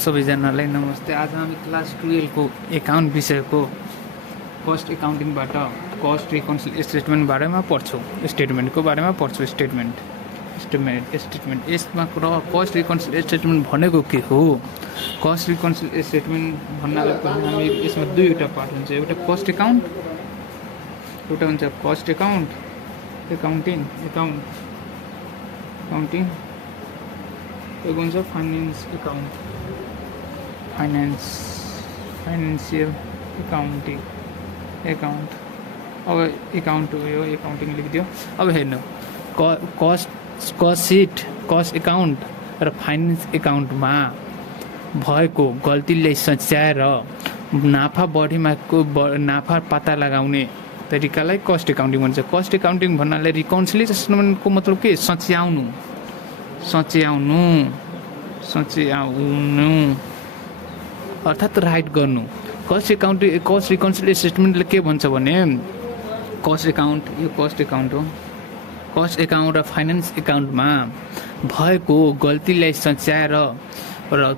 सबैजनालाई नमस्ते। आज हामी क्लास 12 को एकाउन्ट विषयको कस्ट एकाउन्टिङबाट कस्ट रिकन्सिलिएसन स्टेटमेन्ट बारेमा पढ्छौँ। स्टेटमेन्टको बारेमा पढ्छौँ। स्टेटमेन्ट यसमा कस्ट रिकन्सिलिएसन स्टेटमेन्ट भनेको के हो? कस्ट रिकन्सिलिएसन स्टेटमेन्ट भन्नाले हामी यसमा दुईवटा पार्ट हुन्छ। एउटा कस्ट एकाउन्ट, एउटा हुन्छ कस्ट एकाउन्ट एकाउन्टिङ एक हुन्छ फाइनेन्स एकाउन्ट फाइनेन्सियल एकाउन्ट। अब एकाउन्ट यो एकाउन्टिङ लेखिदियो। अब हेर्नु कस्ट एकाउन्ट र फाइनेन्स एकाउन्टमा भएको गल्तीलाई सच्याएर नाफा पत्ता लगाउने तरिकालाई कस्ट एकाउन्टिङ भन्छ। कस्ट एकाउन्टिङ भन्नाले रिकन्सिलिएसनको मतलब के? सच्याउनु अर्थात् राइट गर्नु। कस्ट रिकन्सिलिएसन स्टेटमेन्टले के भन्छ भने कस्ट एकाउन्ट हो। कस्ट एकाउन्ट र फाइनेन्स एकाउन्टमा भएको गल्तीलाई सच्याएर र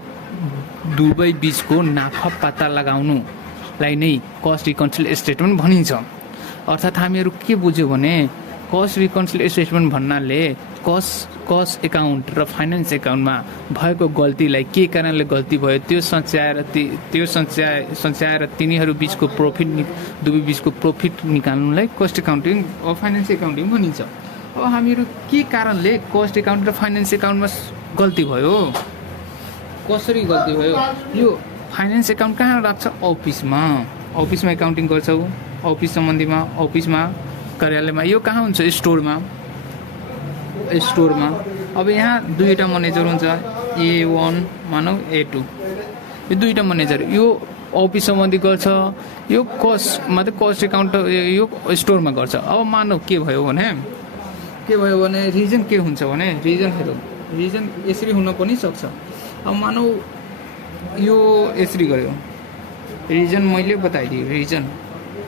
दुवै बिचको नाफा पत्ता लगाउनुलाई नै कस्ट रिकन्सिलिएसन स्टेटमेन्ट भनिन्छ। अर्थात् हामीहरू के बुझ्यो भने कस्ट रिकन्सिलिएसन स्टेटमेन्ट भन्नाले कस्ट एकाउन्ट र फाइनेन्स एकाउन्टमा भएको गल्तीलाई के कारणले गल्ती भयो त्यो सच्याएर तिनीहरू बिचको प्रफिट दुवै बिचको प्रफिट निकाल्नुलाई कस्ट एकाउन्टिङ वा फाइनेन्स एकाउन्टिङ भनिन्छ। अब हामीहरू के कारणले कस्ट एकाउन्ट र फाइनेन्स एकाउन्टमा गल्ती भयो, कसरी गल्ती भयो? यो फाइनेन्स एकाउन्ट कहाँ राख्छ? अफिसमा एकाउन्टिङ गर्छौ। अफिस सम्बन्धीमा अफिसमा कार्यालयमा। यो कहाँ हुन्छ? स्टोरमा। अब यहाँ दुईवटा म्यानेजर हुन्छ, A1 मानौ A2। यो दुईवटा म्यानेजर यो अफिस सम्बन्धी गर्छ, यो कस्ट एकाउन्ट यो स्टोरमा गर्छ। अब मानौ के भयो भने रिजन के हुन्छ भने रिजन यसरी हुन पनि सक्छ। अब मानौ यो यसरी गर्यो, रिजन मैले बताइदिएँ।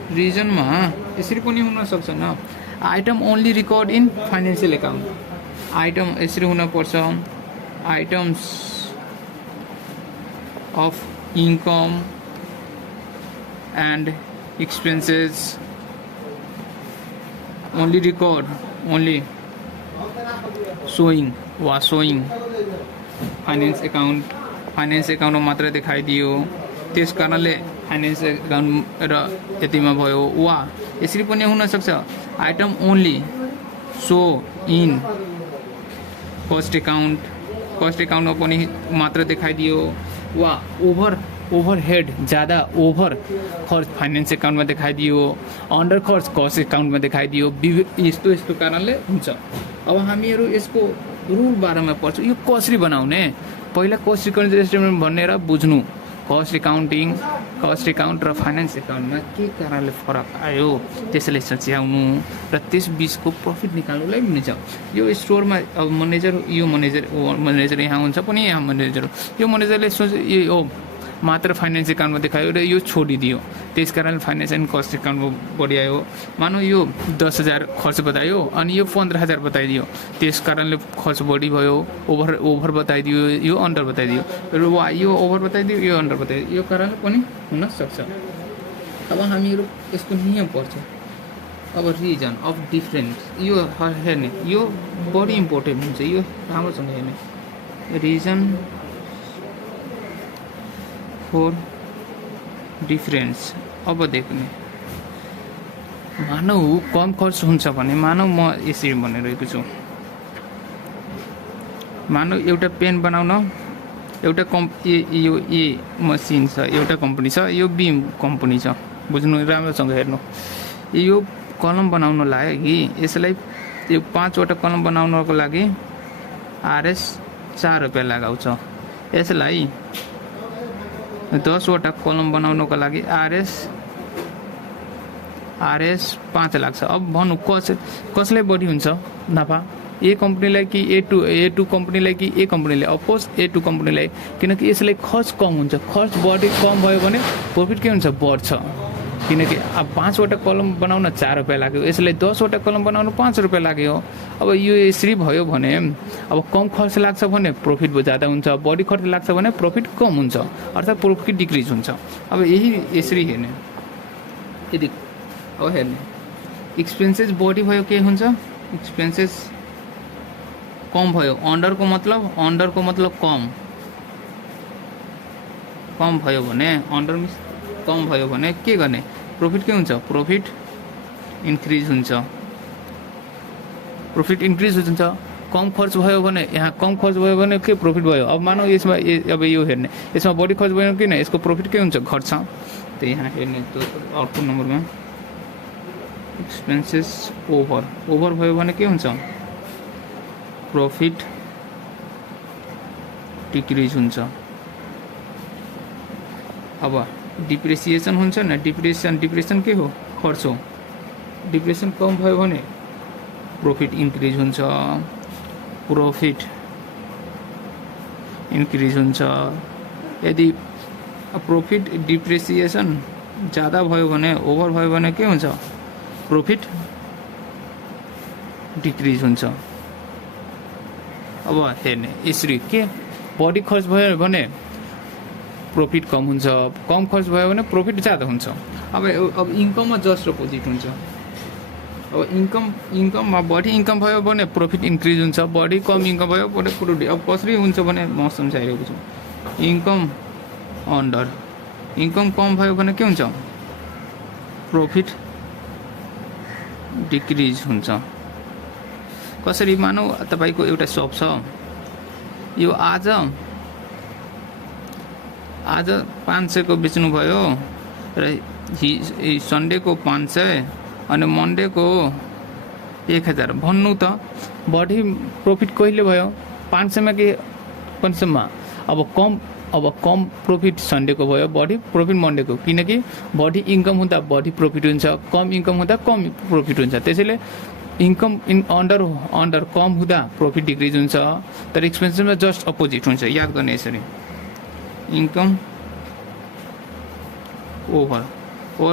रिजनमा यसरी पनि हुन सक्छ न। Item only record in financial account. Item यसरी हुन पर्छ, items of income and expenses only showing finance एकाउन्टमा मात्र देखाइदियो। त्यस कारणले फाइनेन्स एकाउन्ट र यतिमा भयो। वा यसरी पनि हुन सक्छ, item only so in cost एकाउन्टमा पनि मात्र देखाइदियो। वा ओभरहेड ज्यादा ओभर खर्च फाइनेन्स एकाउन्टमा देखाइदियो, अन्डर खर्च कस्ट एकाउन्टमा देखाइदियो। यस्तो कारणले हुन्छ। अब हामीहरू यसको रुल बारेमा पढ्छौँ। यो कसरी बनाउने? पहिला कस्ट रिकन्सिलिएसन स्टेटमेन्ट भनेर बुझ्नु। कस्ट एकाउन्ट र फाइनेन्स एकाउन्टमा के कारणले फरक आयो त्यसलाई सच्याउनु र त्यस बिचको प्रफिट निकाल्नुलाई मिल्छ। यो स्टोरमा अब म्यानेजर यहाँ हुन्छ पनि, यहाँ म्यानेजर यो म्यानेजरले यो मात्र फाइनेन्स एकाउन्टमा देखायो र यो छोडिदियो। त्यस कारण फाइनेन्स एन्ड कस्ट एकाउन्टमा बढिआयो। मानौ यो 10,000 खर्च बतायो अनि यो 15,000 बताइदियो। त्यस कारणले खर्च बढी भयो। ओभर बताइदियो, यो अन्डर बताइदियो, र वा यो ओभर बताइदियो, यो अन्डर बताइदियो। यो कारणले पनि हुन सक्छ। अब हामीहरू यसको नियम पढ्छौँ। अब रिजन अफ डिफरेन्स यो हेर्ने, यो बढी इम्पोर्टेन्ट हुन्छ। यो राम्रोसँग हेर्ने, रिजन फर डिफरेन्स। अब देख्ने, मानौ कम खर्च हुन्छ भने, मानौ म यसरी भनिरहेको छु। मानौ एउटा पेन बनाउन एउटा यो ए मसिन छ, एउटा कम्पनी छ, यो बी कम्पनी छ। बुझ्नु, राम्रोसँग हेर्नु। यो कलम बनाउन लागि यसलाई यो 5वटा कलम बनाउनको लागि RS 4 रुपियाँ लगाउँछ। यसलाई 10वटा कलम बनाउनको लागि RS 5 लाग्छ। अब भन्नु कसलाई बढी हुन्छ नाफा? ए कम्पनीलाई कि A2 कम्पनीलाई कि ए कम्पनीलाई? अफकोर्स A2 कम्पनीलाई, किनकि यसलाई खर्च कम हुन्छ। खर्च कम भयो भने प्रफिट के हुन्छ? बढ्छ। किनकि अब 5वटा कलम बनाउन 4 रुपियाँ लाग्यो, यसलाई 10वटा कलम बनाउन 5 रुपियाँ लाग्यो। अब यो यसरी भयो भने अब कम खर्च लाग्छ भने प्रफिट ज्यादा हुन्छ, बढी खर्च लाग्छ भने प्रफिट कम हुन्छ, अर्थात् प्रफिट डिक्रिज हुन्छ। अब यही यसरी हेर्ने, यदि अब हेर्ने एक्सपेन्सेस बढी भयो के हुन्छ, एक्सपेन्सेस कम भयो, अन्डरको मतलब कम भयो भने अन्डर मिन्स कम भयो भने के गर्ने, प्रफिट के हुन्छ, प्रफिट इन्क्रिज हुन्छ। प्रफिट इन्क्रिज हुन्छ। कम खर्च भयो भने, यहाँ कम खर्च भयो भने के प्रफिट भयो। अब मानौ यसमा अब यो हेर्ने, यसमा बढी खर्च भयो किन, यसको प्रफिट के हुन्छ, घट्छ। त यहाँ हेर्ने त अर्को नम्बरमा एक्सपेन्सेस ओभर भयो भने के हुन्छ, प्रफिट डिक्रिज हुन्छ। अब डिप्रिसिएसन हुन्छ न, डिप्रेसन के हो, खर्च हो। डिप्रेसन कम भयो भने प्रफिट इन्क्रिज हुन्छ, प्रफिट इन्क्रिज हुन्छ। यदि प्रफिट डिप्रिसिएसन ज़्यादा भयो भने, ओभर भयो भने के हुन्छ, प्रफिट डिक्रिज हुन्छ। अब हेर्ने यसरी के बढी खर्च भयो भने प्रफिट कम हुन्छ, कम खर्च भयो भने प्रफिट ज़्यादा हुन्छ। अब इन्कममा जस्ट अपोजिट हुन्छ। अब इन्कममा बढी इन्कम भयो भने प्रफिट इन्क्रिज हुन्छ, बढी कम इन्कम भयो भने प्रफिट। अब कसरी हुन्छ भने म सम्झाइरहेको छु। इन्कम अन्डर, इन्कम कम भयो भने के हुन्छ, प्रफिट डिक्रिज हुन्छ। कसरी, मानौ तपाईको एउटा सप छ, यो आज 500 को बेच्नु भयो र सन्डेको 500 अनि मन्डेको 1000 भन्नु त बढी प्रफिट कहिले भयो, 500 मा कि 500 मा। अब कम प्रफिट सन्डेको भयो, बढी प्रफिट मन्डेको, किनकि बढी इन्कम हुँदा बढी प्रफिट हुन्छ, कम इन्कम हुँदा कम प्रफिट हुन्छ। त्यसैले इन्कम अन्डर कम हुँदा प्रफिट डिक्रिज हुन्छ, तर एक्सपेन्सेसमा जस्ट अपोजिट हुन्छ। याद गर्ने यसरी, इन्कम ओभर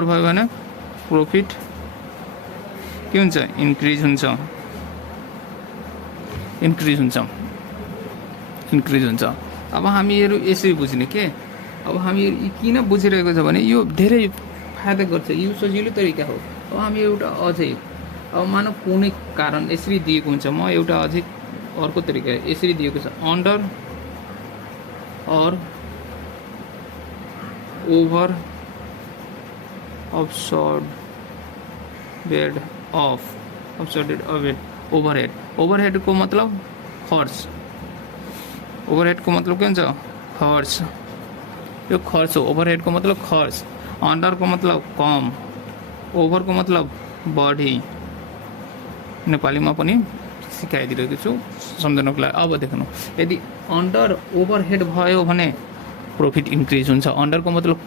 भयो भने प्रफिट के हुन्छ, इन्क्रिज हुन्छ। अब हामीहरू यसरी बुझ्ने के, अब हामीहरू किन बुझिरहेको छ भने यो धेरै फाइदा गर्छ, यो सजिलो तरिका हो। अब हामी एउटा अझै, अब मानव कुनै कारण यसरी दिएको हुन्छ, म एउटा अझै अर्को तरिका यसरी दिएको छ, अन्डर और ओभर ओभरहेड को मतलब खर्च, ओभरहेड को मतलब के हुन्छ, खर्च। यो खर्च हो, ओभरहेड को मतलब खर्च, अन्डर को मतलब कम, ओभर को मतलब बढी। नेपालीमा पनि सिकाइदिरहेको छु सम्झनको लागि। अब देख्नु, यदि अन्डर ओभरहेड भयो भने प्रफिट इन्क्रिज हुन्छ। अन्डरको मतलब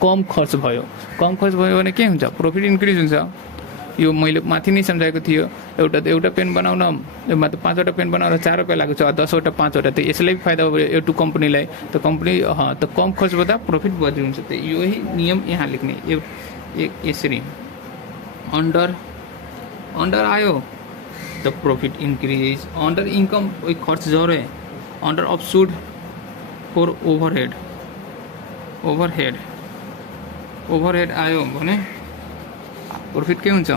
कम खर्च भयो, भने के हुन्छ, प्रफिट इन्क्रिज हुन्छ। यो मैले माथि नै सम्झाएको थियो, एउटा पेन बनाउन, मतलब 5वटा पेन बनाउन 4 रुपियाँ लागेको छ, 10वटा 5वटा, त यसलाई फाइदा भयो एउटा कम्पनीलाई। त कम खर्च गर्दा प्रफिट बढी हुन्छ। त यही नियम यहाँ लेख्ने, यसरी अन्डर आयो त प्रफिट इन्क्रिज, अन्डर इन्कम खर्च जरे, अन्डर अब्सुड फर ओभरहेड आयो भने प्रफिट के हुन्छ,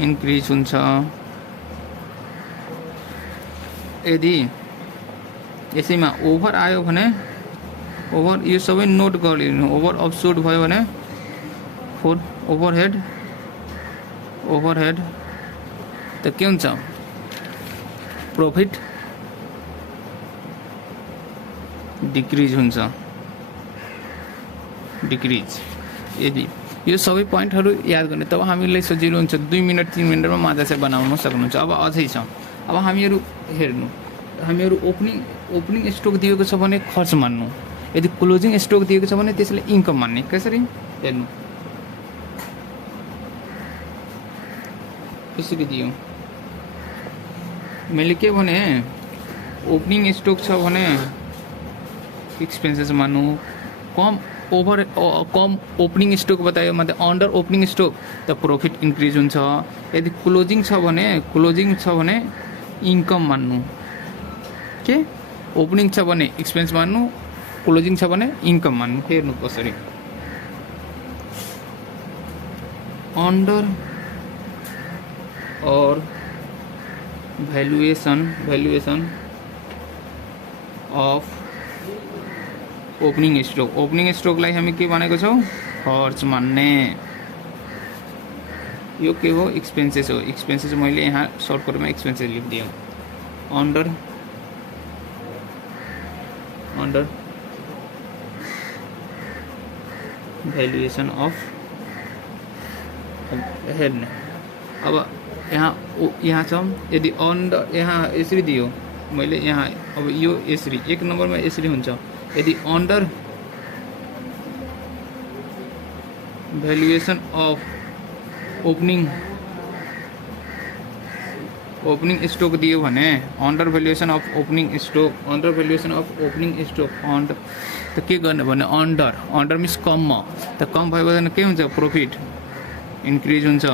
इन्क्रिज हुन्छ। यदि यसैमा ओभर आयो भने, ओभर यो सबै नोट गरिदिनु, ओभर अब्सुड भयो भने फर ओभरहेड त के हुन्छ, प्रफिट डिक्रिज हुन्छ, यदि यो सबै पोइन्टहरू याद गर्ने, तब हामीलाई सजिलो हुन्छ। 2 मिनट 3 मिनटमा माजा चाहिँ बनाउन सक्नुहुन्छ। अब अझै छ, अब हामीहरू हेर्नु, हामीहरू ओपनिङ स्टक दिएको छ भने खर्च मान्नु, यदि क्लोजिङ स्टक दिएको छ भने त्यसलाई इन्कम मान्ने। कसरी हेर्नु, कसरी दियो मैले के भने, ओपनिङ स्टक छ भने एक्सपेन्सेस मान्नु, ओभर कम ओपनिङ स्टक बतायो मतलब अन्डर ओपनिङ स्टक त प्रॉफिट इन्क्रिज हुन्छ। यदि क्लोजिङ छ भने इन्कम मान्नु के ओपनिङ छ भने एक्सपेन्स मान्नु क्लोजिङ छ भने इन्कम मान्नु। हेर्नु कसरी अंडर और वैल्यूएशन ऑफ ओपनिङ स्टकलाई हामी के भनेको छौँ खर्च मान्ने। यो के हो एक्सपेन्सेस हो। एक्सपेन्सेस मैले यहाँ सर्टकटमा एक्सपेन्सेस लेखिदिएँ अंडर वैल्यूएशन अफ हेर्ने। अब यहाँ छ यदि अंडर यहाँ यसरी दियो मैले यहाँ अब यो यसरी एक नम्बरमा यसरी हुन्छ। यदि under valuation of opening stock दियो भने under valuation of opening stock under त के गर्ने भने अंडर मिन्स कममा त कम भयो भने के हुन्छ प्रॉफिट इन्क्रिज हुन्छ।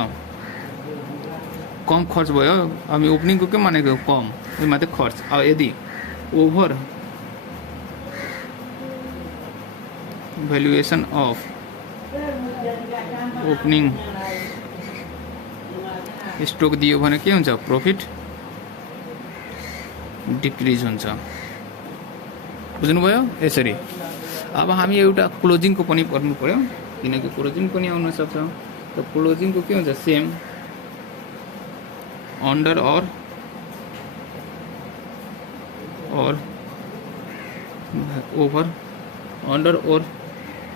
कम खर्च भयो हामी ओपनिङको के मानेको कम यो मात्रै खर्च। अब यदि over valuation of opening stock दियो भने के हुन्छ प्रॉफिट डिक्रिज हुन्छ। बुझ्नुभयो यसरी। अब हामी एउटा क्लोजिङको पनि गर्नु पर्यो किनकि क्लोजिङ पनि आउन सक्छ। त क्लोजिङको के हुन्छ सेम अंडर और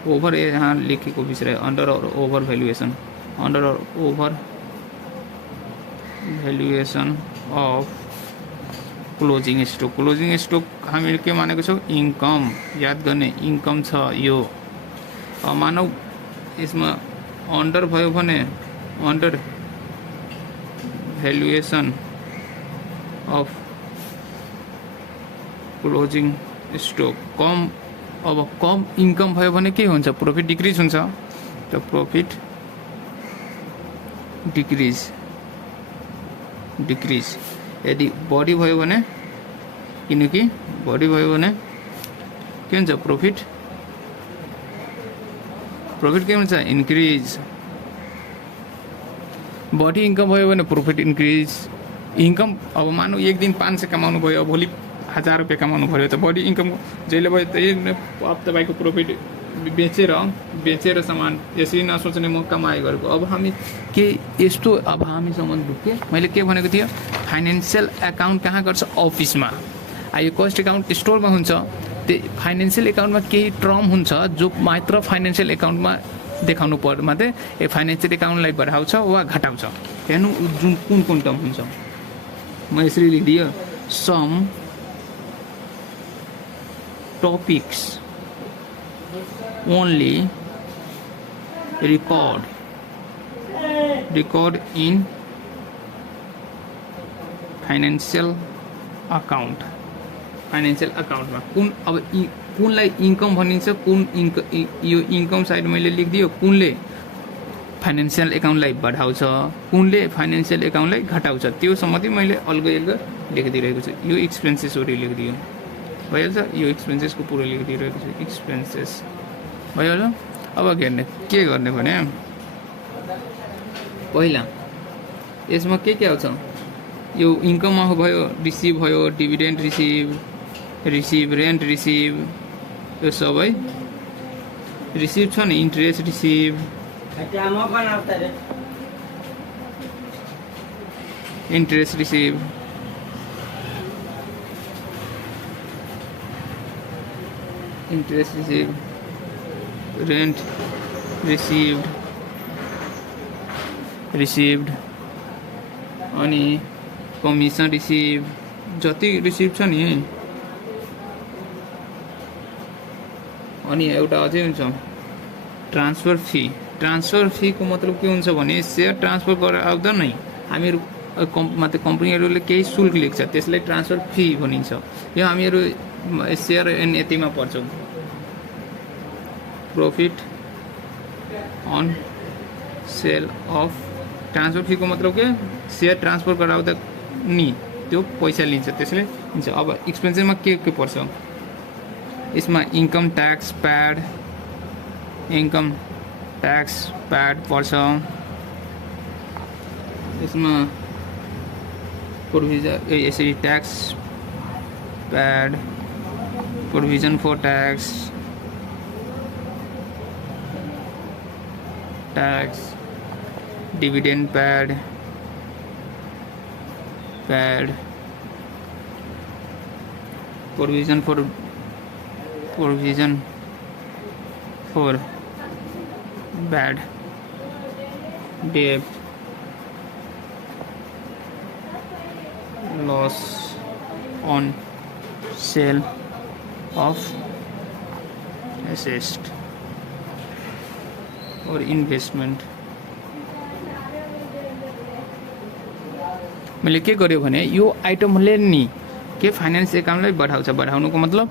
ओभर यहाँ लेखेको बिर्सिए under or over valuation of closing stock हामी के मानेको छौँ इन्कम। याद गर्ने इन्कम छ यो। मानौ यसमा अंडर भयो भने under valuation of closing stock कम। अब कम इन्कम भयो भने के हुन्छ प्रॉफिट डिक्रिज हुन्छ। त प्रॉफिट डिक्रिज यदि बढी भयो भने किनकि बढी भयो भने के हुन्छ प्रॉफिट के हुन्छ इन्क्रिज। बढी इन्कम भयो भने प्रॉफिट इन्क्रिज। इन्कम अब मानौ एक दिन 500 कमाउनु भयो भोलि 1000 रुपियाँ कमाउनु पर्यो त बढी इन्कम जहिले भयो त्यही अब तपाईँको प्रॉफिट बेचेर सामान यसरी नसोच्ने म कमाइ गरेको। अब हामी के यस्तो अब हामी सम्झौँ के मैले के भनेको थिएँ फाइनेन्शियल अकाउन्ट कहाँ गर्छ अफिसमा। यो कस्ट अकाउन्ट स्टोरमा हुन्छ। त्यो फाइनेन्शियल अकाउन्टमा केही टर्म हुन्छ जो मात्र फाइनेन्शियल अकाउन्टमा देखाउनु पर्यो मात्रै यो फाइनेन्शियल अकाउन्टलाई बढाउँछ वा घटाउँछ। हेर्नु जुन कुन टर्म हुन्छ म यसरी लेखिदिएँ some topics only record in financial account मा कुन अब कुनलाई इन्कम भनिन्छ कुन यो इन्कम साइड मैले लेखिदियो कुनले फाइनेन्शियल अकाउन्टलाई बढाउँछ कुनले फाइनेन्शियल अकाउन्टलाई घटाउँछ त्यो सम्बन्धी मैले अलगै लेखिदिइरहेको छु। यो एक्सपेन्सेस वरी लेखिदियो भइहाल्छ। यो एक्सपेन्सेसको पुरो लेखिदिइरहेको छु एक्सपेन्सेस भइहाल्यो। अब हेर्ने के गर्ने भने पहिला यसमा के आउँछ यो इन्कममा भयो रिसिभ भयो डिभिडेन्ड रिसिभ रेन्ट रिसिभ यो सबै रिसिभ छ नि इन्ट्रेस्ट रिसिभ रेन्ट रिसिभ्ड अनि कमिसन रिसिभ जति रिसिभ छ नि। अनि एउटा अझै हुन्छ ट्रान्सफर फी को मतलब के हुन्छ भने सेयर ट्रान्सफर गरेर आउँदा नै हामीहरू कम्पनीहरूले केही शुल्क लेख्छ त्यसलाई ट्रान्सफर फी भनिन्छ। यो हामीहरू सेयर एन्ड यतिमा पर्छौँ profit on sale of transfer फीको मतलब के सेयर ट्रान्सफर गराउँदा नि त्यो पैसा लिन्छ, त्यसले लिन्छ। अब एक्सपेन्सेसमा के पर्छ यसमा इन्कम ट्याक्स प्याड पर्छ, यसमा प्रोभिजन यसरी tax paid, provision for tax, dividend paid provision for bad debt, loss on sale of asset or investment. मैले के गर्यो भने यो आइटमले नि के फाइनेन्स एकाउन्टलाई बढाउँछ, बढाउनुको मतलब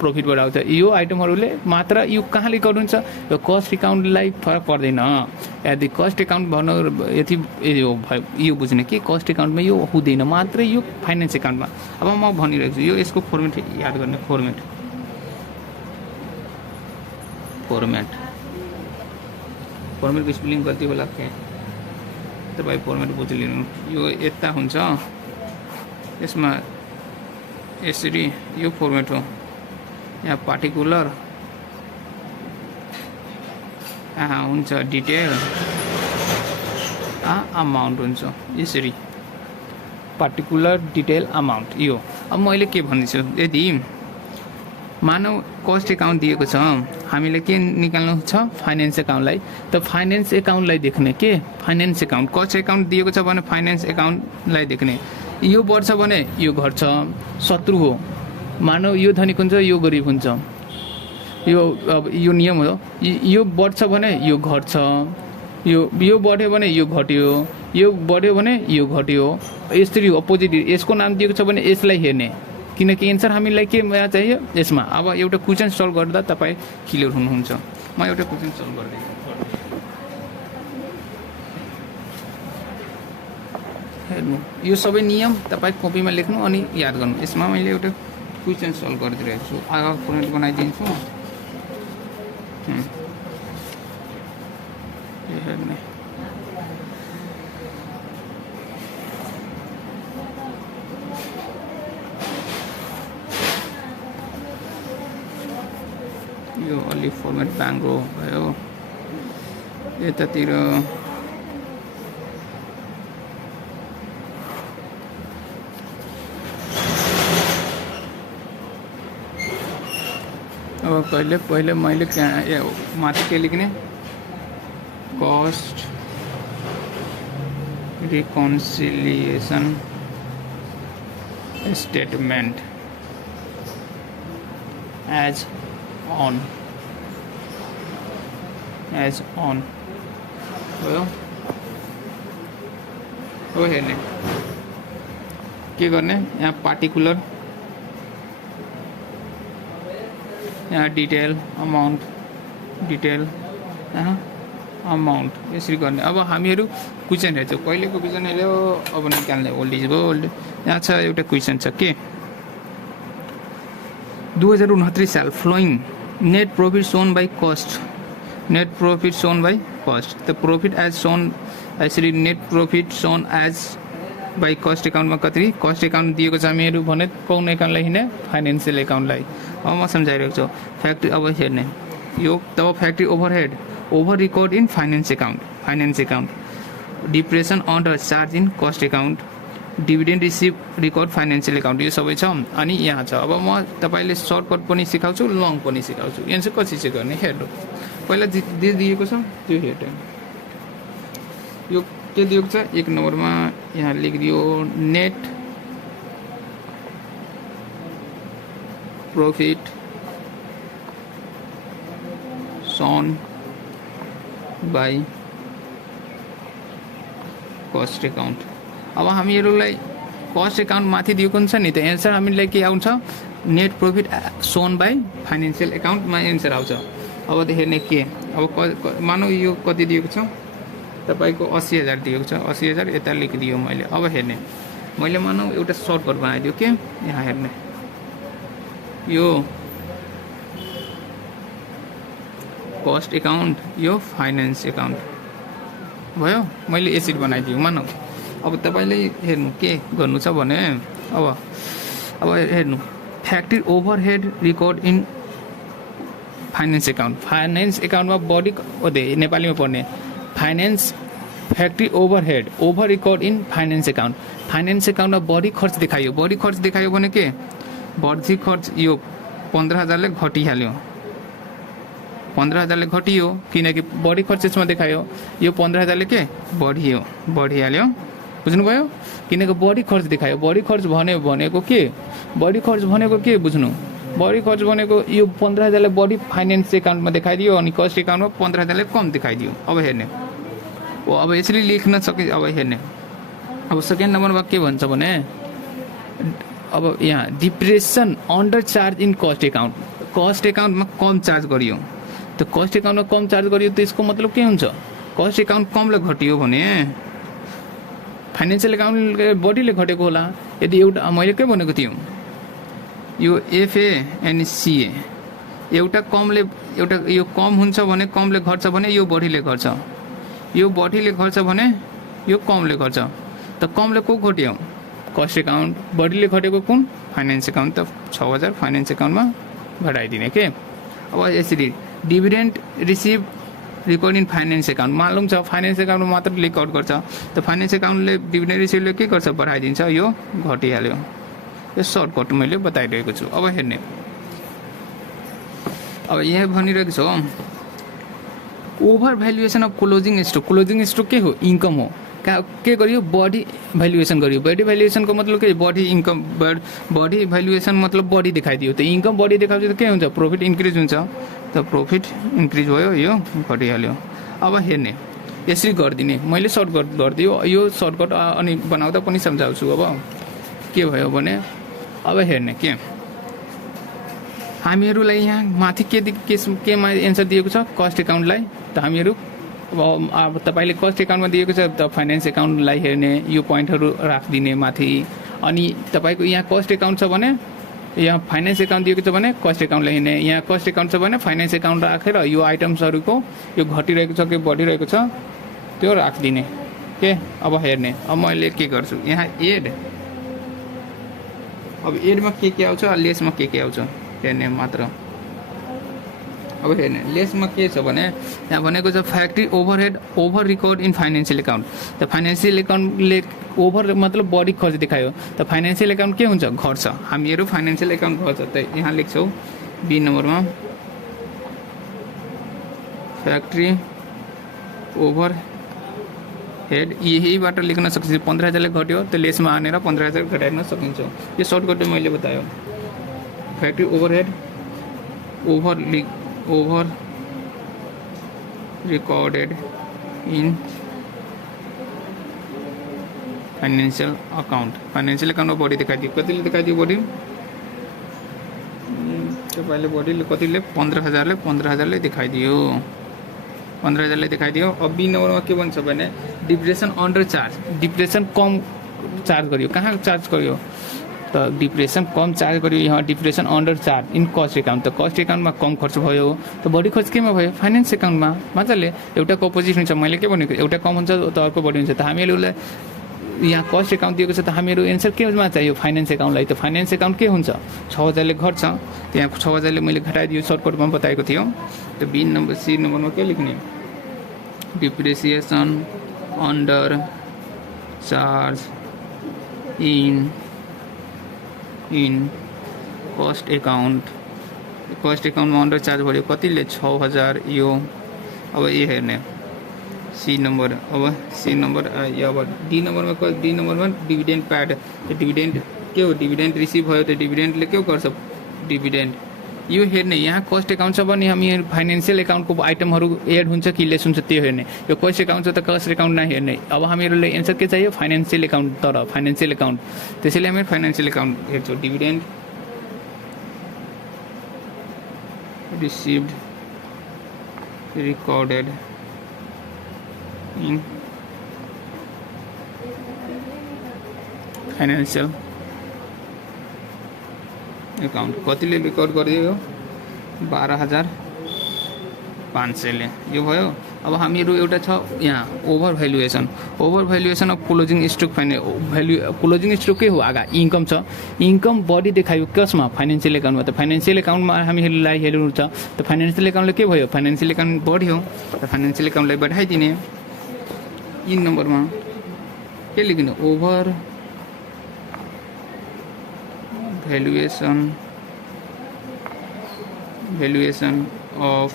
प्रॉफिट बढाउँछ। यो आइटमहरूले मात्र यो कहाँले गर्नुहुन्छ, यो कस्ट एकाउन्टलाई फरक पर्दैन। यदि कस्ट एकाउन्ट भन्नु यति यो बुझ्ने कि कस्ट एकाउन्टमा यो हुँदैन, मात्र यो फाइनेन्स एकाउन्टमा। अब म भनिरहेको छु यो यसको फर्मेट याद गर्ने, फर्मेटको स्पेलिङ गल्ती होला के तपाईँ फर्मेट बुझिलिनु। यो यता हुन्छ, यसमा यसरी यो फर्मेट हो, यहाँ पार्टिकुलर हुन्छ डिटेल अमाउन्ट हुन्छ, यसरी पार्टिकुलर डिटेल अमाउन्ट। यो अब मैले के भन्दैछु, यदि मानव कस्ट एकाउन्ट दिएको छ, हामीले के निकाल्नु छ फाइनेन्स एकाउन्टलाई, त फाइनेन्स एकाउन्टलाई देख्ने के फाइनेन्स एकाउन्ट, कस्ट एकाउन्ट दिएको छ भने फाइनेन्स एकाउन्टलाई देख्ने। यो बढ्छ भने यो घट्छ, शत्रु हो। मानव यो धनिक हुन्छ यो गरिब हुन्छ, यो अब यो नियम हो। यो बढ्छ भने यो घट्छ, यो बढ्यो भने यो घट्यो, यो बढ्यो भने यो घट्यो, यसरी अपोजिट। यसको नाम दिएको छ भने यसलाई हेर्ने, किनकि एन्सर हामीलाई के चाहियो यसमा। अब एउटा क्वेसन सल्भ गर्दा तपाईँ क्लियर हुनुहुन्छ। म एउटा क्वेसन सल्भ गर्दैछु, हेर्नु। यो सबै नियम तपाईँ कपीमा लेख्नु अनि याद गर्नु। यसमा मैले एउटा क्वेसन सल्भ गरिदिरहेको छु, आगा फर्मेट बनाइदिन्छु। हेर्ने यो अलि फर्मेट बाङ्गो भयो, यतातिर अब पहिले मैले माथि के लेख्ने, cost reconciliation statement as on हो हेर्ने के गर्ने, यहाँ पार्टिकुलर, यहाँ डिटेल अमाउन्ट, यहाँ अमाउन्ट, यसरी गर्ने। अब हामीहरू क्वेसन हेर्छौँ, कहिलेको क्वेसन हेऱ्यो अब निकाल्ने, ओल्ड इज गोल्ड। यहाँ छ एउटा क्वेसन छ के 2069 साल following net profit shown by cost, net profit shown by cost. The profit as shown, यसरी net profit shown as by cost एकाउन्टमा कति, कस्ट एकाउन्ट दिएको छ हामीहरू भने कुन एकाउन्टलाई हिँड्ने, फाइनेन्सियल एकाउन्टलाई। अब म सम्झाइरहेको छु फ्याक्ट्री। अब हेर्ने यो तब factory overhead over record in finance account depression under charge in cost account dividend receive record financial account. यो सबै छ। अनि यहाँ छ। अब म तपाईले सर्टकट पनि सिकाउँछु, लङ पनि सिकाउँछु। यहाँ चाहिँ कसरी चाहिँ गर्ने हेर्नु। पहिला दिएको छ त्यो हेर्नु। यो के दिएको छ, एक नम्बरमा यहाँ लेखिदियो net profit shown by cost account. अब हामीहरूलाई कस्ट अकाउंट माथि दिएको हुन्छ नि, त एन्सर हामीलाई के आउँछ, net profit shown by financial अकाउंटमा एन्सर आउँछ। अब त हेर्ने के अब मानौ यो कति दिएको छ तपाईको 80,000 दिएको छ 80,000 यता लेखिदियो मैले। अब हेर्ने मैले मानौ एउटा सर्टकट बनाइदियो के यहाँ हेर्ने यो कस्ट एकाउन्ट यो फाइनेन्स एकाउन्ट भयो मैले यसरी बनाइदियो मानौ। अब तपाईले हेर्नु के गर्नु छ भने अब हेर्नु factory overhead record in finance एकाउन्टमा बढी नेपालीमा पढ्ने finance factory overhead over record in finance एकाउन्टमा बढी खर्च देखायो भने के बढी खर्च यो 15,000 ले घटिहाल्यो 15,000 ले घटियो किनकि बढी खर्च यसमा देखायो यो 15,000 ले के बढिहाल्यो बुझ्नुभयो किनकि बढी खर्च देखायो बढी खर्च भनेको के बुझ्नु बढी खर्च भनेको यो 15,000 ले बढी फाइनेन्स एकाउन्टमा देखाइदियो अनि कस्ट एकाउन्टमा 15,000 ले कम देखाइदियो। अब हेर्ने अब यसरी लेख्न सके। अब हेर्ने अब सेकेन्ड नम्बरमा के भन्छ भने अब यहाँ depression under charge in cost एकाउन्टमा कम चार्ज गरियो त कस्ट एकाउन्टमा कम चार्ज गरियो त यसको मतलब के हुन्छ कस्ट एकाउन्ट कमले घटियो भने फाइनेन्सियल एकाउन्ट बढीले घटेको होला। यदि एउटा मैले के भनेको थिएँ यो एफए एन्ड सिए एउटा कमले एउटा यो कम हुन्छ भने कमले घट्छ भने यो बढीले घट्छ यो बढीले घट्छ भने यो कमले घट्छ त कमले को घट्यो कस्ट एकाउन्ट बढीले घटेको कुन फाइनेन्स एकाउन्ट त 6,000 फाइनेन्स एकाउन्टमा घटाइदिने के। अब यसरी dividend receive record in finance account मालुम छ फाइनेन्स एकाउन्टमा मात्र रिकर्ड गर्छ त फाइनेन्स एकाउन्टले डिभिडेन्ड रिसिभले के गर्छ बढाइदिन्छ यो घटिहाल्यो। यो सर्टकट मैले बताइरहेको छु। अब हेर्ने अब यहाँ भनिरहेको छ over valuation of closing stock के हो इन्कम हो के गरियो बढी भ्यालुएसन गरियो बढी भ्यालुएसनको मतलब के बढी इन्कम बढी भ्यालुएसन मतलब बढी देखाइदियो त इन्कम बढी देखाउँछ त के हुन्छ प्रफिट इन्क्रिज हुन्छ त प्रफिट इन्क्रिज भयो यो घटिहाल्यो। अब हेर्ने यसरी गरिदिने मैले सर्टकट गरिदियो यो सर्टकट अनि बनाउँदा पनि सम्झाउँछु। अब के भयो भने अब हेर्ने के हामीहरूलाई यहाँ माथि केमा एन्सर दिएको छ कस्ट एकाउन्टलाई त हामीहरू अब तपाईले कस्ट एकाउन्टमा दिएको छ त फाइनेन्स एकाउन्टलाई हेर्ने यो पोइन्टहरू राखिदिने माथि अनि तपाईको यहाँ कस्ट एकाउन्ट छ भने यहाँ फाइनेन्स एकाउन्ट दिएको छ भने कस्ट एकाउन्टलाई हेर्ने यहाँ कस्ट एकाउन्ट छ भने फाइनेन्स एकाउन्ट राखेर यो आइटम्सहरूको यो घटिरहेको छ कि बढिरहेको छ त्यो राखिदिने के। अब हेर्ने अब मैले के गर्छु यहाँ एड अब एडमा के आउँछ लेसमा के आउँछ हेर्ने मात्र। अब हेर्ने लेसमा के छ भने यहाँ भनेको छ factory overhead over record in financial account त फाइनेन्सियल एकाउन्टले ओभर मतलब बढी खर्च देखायो त फाइनेन्सियल एकाउन्ट के हुन्छ घट्छ हामीहरू फाइनेन्सियल एकाउन्ट घट्छ त यहाँ लेख्छौँ बी नम्बरमा फ्याक्ट्री ओभर हेड यहीबाट लेख्न सकिन्छ 15,000 ले घट्यो त लेसमा हानेर 15,000 घटाइन सकिन्छ। यो सर्टकट मैले बतायो factory overhead over recorded in financial account body दिखाई दियो कतिले दिखाइदियो बॉडी तपाईले बॉडीले कतिले 15,000 ले दिखाइदियो 15,000 ले दिखाइदियो। अब बी नम्बरमा के भन्छ भने डिप्रेसन अंडर चार्ज डिप्रेसन कम चार्ज गरियो कहाँ चार्ज गरियो त डिप्रेसन कम चार्ज गरियो यहाँ depression under charge in cost account त कस्ट एकाउन्टमा कम खर्च भयो त बढी खर्च केमा भयो फाइनेन्स एकाउन्टमा मजाले एउटाको अपोजिट हुन्छ मैले के भनेको एउटा कम हुन्छ त अर्को बढी हुन्छ त हामीहरूले यहाँ कस्ट एकाउन्ट दिएको छ त हामीहरू एन्सर केमा चाहियो फाइनेन्स एकाउन्टलाई त फाइनेन्स एकाउन्ट के हुन्छ 6,000 ले घट्छ त्यहाँ 6,000 ले मैले घटाइदियो सर्टकटमा बताएको थियो त बी नम्बर सी नम्बरमा के लेख्ने depreciation under charge in cost एकाउन्टमा अंडर चार्ज भयो कतिले 6,000 यो। अब ये हेर्ने सी नंबर अब सी नंबर अब डी नंबरमा डिभिडेन्ड प्याड डिभिडेन्ड के हो डिभिडेन्ड रिसिभ भयो त डिभिडेन्डले के गर्छ डिभिडेन्ड यो हेर्ने यहाँ कस्ट एकाउन्ट छ भने हामी फाइनेन्शियल एकाउन्टको आइटमहरू एड हुन्छ कि लेस हुन्छ त्यो हेर्ने यो कस्ट एकाउन्ट छ त कस्ट एकाउन्ट नहेर्ने। अब हामीहरूले एन्सर के चाहियो फाइनेन्शियल एकाउन्ट तर फाइनेन्शियल एकाउन्ट त्यसैले हामी फाइनेन्शियल एकाउन्ट हेर्छौँ dividend received recorded in financial account कतिले रेकर्ड गरिदियो 12,500 ले यो भयो। अब हामीहरू एउटा छ यहाँ over valuation of closing stock closing stock के हो आगा इन्कम छ इन्कम बढी देखायो कसमा फाइनेन्शियल एकाउन्टमा त फाइनेन्शियल एकाउन्टमा हामीहरूलाई हेर्नु छ त फाइनेन्शियल एकाउन्टले के भयो फाइनेन्शियल एकाउन्ट बढ्यो त फाइनेन्शियल एकाउन्टलाई बढाइदिने इन नम्बरमा के लेख्नु over valuation of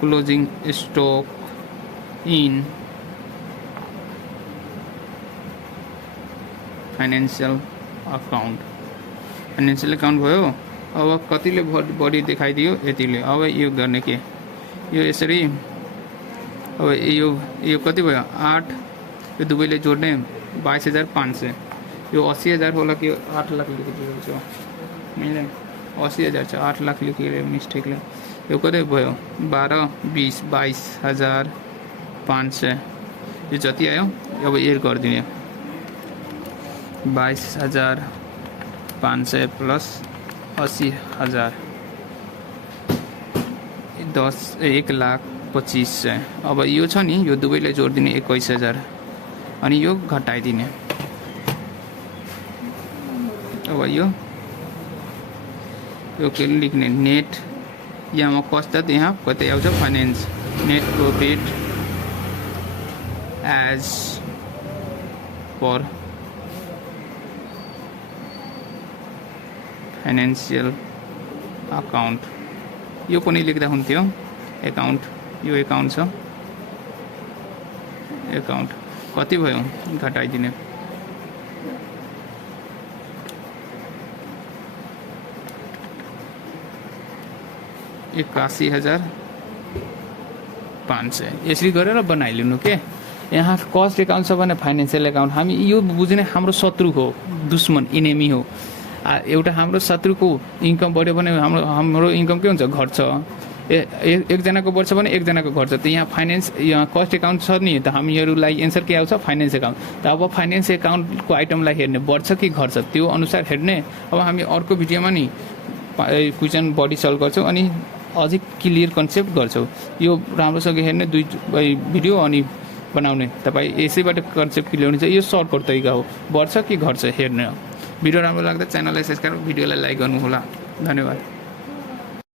closing stock in financial account भयो। अब कतिले बढी देखाइदियो यतिले अब यो गर्ने के यो यसरी अब यो कति भयो 8 यो दुवैले जोड्ने 22,500 यो 80,000 होला कि 8 लाख लेखिदिएको छ मैले 80,000 छ 8 लाख लेखेर मिस्टेकले यो कति भयो 12 20 22,500 यो जति आयो अब एड गरिदिने 22,500 प्लस 80,000 1,25,000 अब यो छ नि यो दुवैले जोडिदिने 21,000 अनि यो घटाइदिने अब यो के लेख्ने नेट यहाँ कस्ट यहाँ कतै आउँछ finance net profit as per financial account यो पनि लेख्दा हुन्थ्यो एकाउन्ट यो एकाउन्ट छ एकाउन्ट कति भयो घटाइदिने 81,500 यसरी गरेर बनाइलिनु के यहाँ कस्ट एकाउन्ट छ भने फाइनेन्शियल एकाउन्ट हामी यो बुझ्ने हाम्रो शत्रु हो दुश्मन इनेमी हो एउटा हाम्रो शत्रुको इन्कम बढ्यो भने हाम्रो इन्कम के हुन्छ घट्छ एकजनाको बढ्छ भने एकजनाको घट्छ त यहाँ फाइनेन्स यहाँ कस्ट एकाउन्ट छ नि त हामीहरूलाई एन्सर के आउँछ फाइनेन्स एकाउन्ट त अब फाइनेन्स एकाउन्टको आइटमलाई हेर्ने बढ्छ कि घट्छ त्यो अनुसार हेर्ने अब हामी अर्को भिडियोमा नि क्वेसन बढी सल्भ गर्छौँ अनि अझै क्लियर कन्सेप्ट गर्छौँ यो राम्रोसँग हेर्ने दुई भिडियो अनि बनाउने तपाईँ यसैबाट कन्सेप्ट क्लियर हुन्छ यो सर्टकट तरिका हो बढ्छ कि घट्छ हेर्ने भिडियो राम्रो लाग्दा च्यानललाई सब्सक्राइब भिडियोलाई लाइक गर्नुहोला धन्यवाद।